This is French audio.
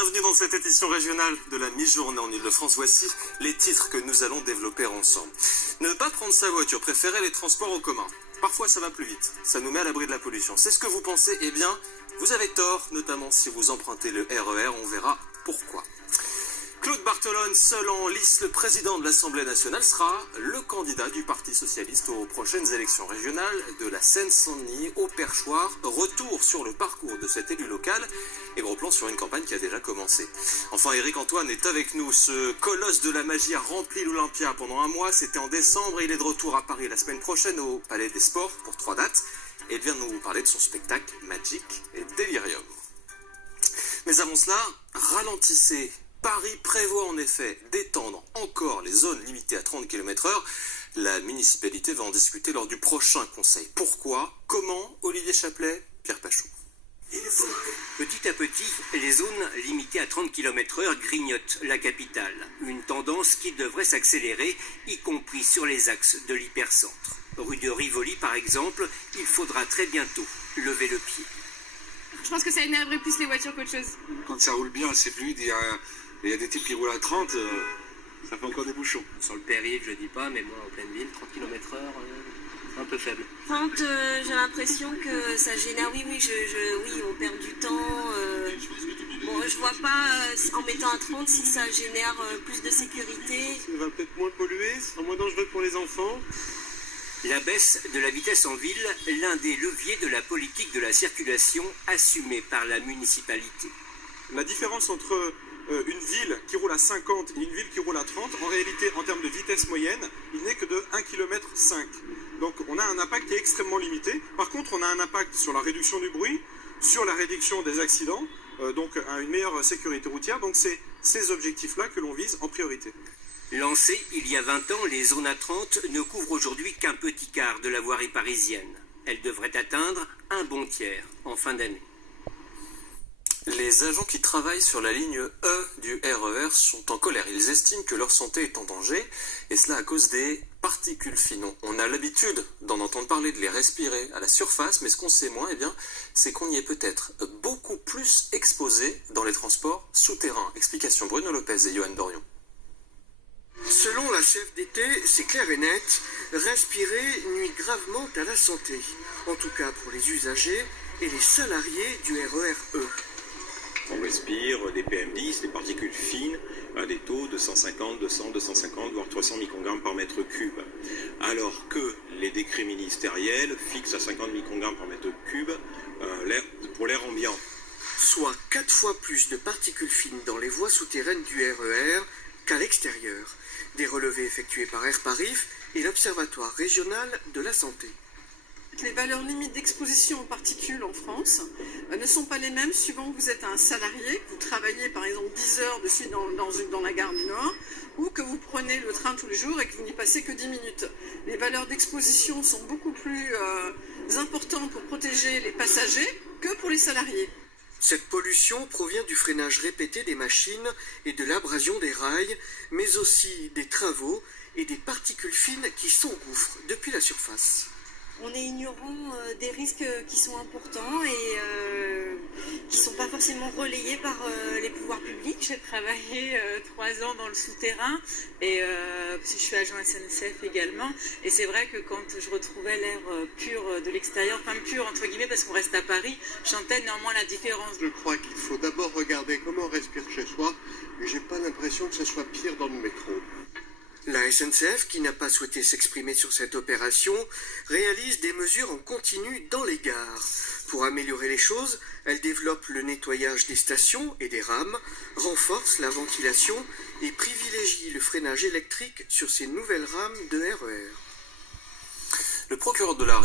bienvenue dans cette édition régionale de la mi-journée en Ile-de-France. Voici les titres que nous allons développer ensemble. Ne pas prendre sa voiture, préférer les transports en commun. Parfois ça va plus vite, ça nous met à l'abri de la pollution. C'est ce que vous pensez, eh bien, vous avez tort, notamment si vous empruntez le RER, on verra pourquoi. Claude Barthelone, seul en lice, le président de l'Assemblée nationale, sera le candidat du Parti socialiste aux prochaines élections régionales de la Seine-Saint-Denis au Perchoir. Retour sur le parcours de cet élu local et gros plan sur une campagne qui a déjà commencé. Enfin, Éric Antoine est avec nous. Ce colosse de la magie a rempli l'Olympia pendant un mois. C'était en décembre et il est de retour à Paris la semaine prochaine au Palais des Sports pour 3 dates. Et il vient nous parler de son spectacle Magic et Delirium. Mais avant cela, ralentissez. Paris prévoit en effet d'étendre encore les zones limitées à 30 km/h. La municipalité va en discuter lors du prochain conseil. Pourquoi? Comment? Olivier Chaplet, Pierre Pachou. Petit à petit, les zones limitées à 30 km/h grignotent la capitale. Une tendance qui devrait s'accélérer, y compris sur les axes de l'hypercentre. Rue de Rivoli, par exemple, il faudra très bientôt lever le pied. Je pense que ça énerverait plus les voitures qu'autre chose. Quand ça roule bien, c'est fluide, il y a des types qui roulent à 30, ça fait encore des bouchons. Sur le périph', je dis pas, mais moi, en pleine ville, 30 km/h, c'est un peu faible. 30, j'ai l'impression que ça génère, oui, on perd du temps. Bon, je vois pas, en mettant à 30, si ça génère plus de sécurité. Ça va peut-être moins polluer, ce sera moins dangereux pour les enfants. La baisse de la vitesse en ville, l'un des leviers de la politique de la circulation assumée par la municipalité. La différence entre une ville qui roule à 50 et une ville qui roule à 30, en réalité, en termes de vitesse moyenne, il n'est que de 1,5 km. Donc on a un impact qui est extrêmement limité. Par contre, on a un impact sur la réduction du bruit, sur la réduction des accidents, donc à une meilleure sécurité routière. Donc c'est ces objectifs-là que l'on vise en priorité. Lancées il y a 20 ans, les zones à 30 ne couvrent aujourd'hui qu'un petit quart de la voirie parisienne. Elles devraient atteindre un bon tiers en fin d'année. Les agents qui travaillent sur la ligne E du RER sont en colère. Ils estiment que leur santé est en danger, et cela à cause des particules fines. On a l'habitude d'en entendre parler, de les respirer à la surface, mais ce qu'on sait moins, c'est qu'on y est peut-être beaucoup plus exposé dans les transports souterrains. Explication Bruno Lopez et Johan Dorion. Selon la CFDT, c'est clair et net, respirer nuit gravement à la santé. En tout cas pour les usagers et les salariés du RER-E. On respire des PM10, des particules fines, à des taux de 150, 200, 250, voire 300 microgrammes par mètre cube. Alors que les décrets ministériels fixent à 50 microgrammes par mètre cube pour l'air ambiant. Soit 4 fois plus de particules fines dans les voies souterraines du RER qu'à l'extérieur. Des relevés effectués par Airparif et l'Observatoire régional de la santé. Les valeurs limites d'exposition aux particules en France ne sont pas les mêmes suivant que vous êtes un salarié, que vous travaillez par exemple 10 heures dessus dans la gare du Nord, ou que vous prenez le train tous les jours et que vous n'y passez que 10 minutes. Les valeurs d'exposition sont beaucoup plus importantes pour protéger les passagers que pour les salariés. Cette pollution provient du freinage répété des machines et de l'abrasion des rails, mais aussi des travaux et des particules fines qui s'engouffrent depuis la surface. On est ignorant des risques qui sont importants et qui ne sont pas forcément relayés par les pouvoirs publics. J'ai travaillé 3 ans dans le souterrain et je suis agent SNCF également. Et c'est vrai que quand je retrouvais l'air pur de l'extérieur, enfin pur entre guillemets parce qu'on reste à Paris, je sentais néanmoins la différence. Je crois qu'il faut d'abord regarder comment on respire chez soi, mais j'ai pas l'impression que ce soit pire dans le métro. La SNCF, qui n'a pas souhaité s'exprimer sur cette opération, réalise des mesures en continu dans les gares. Pour améliorer les choses, elle développe le nettoyage des stations et des rames, renforce la ventilation et privilégie le freinage électrique sur ces nouvelles rames de RER. Le procureur de la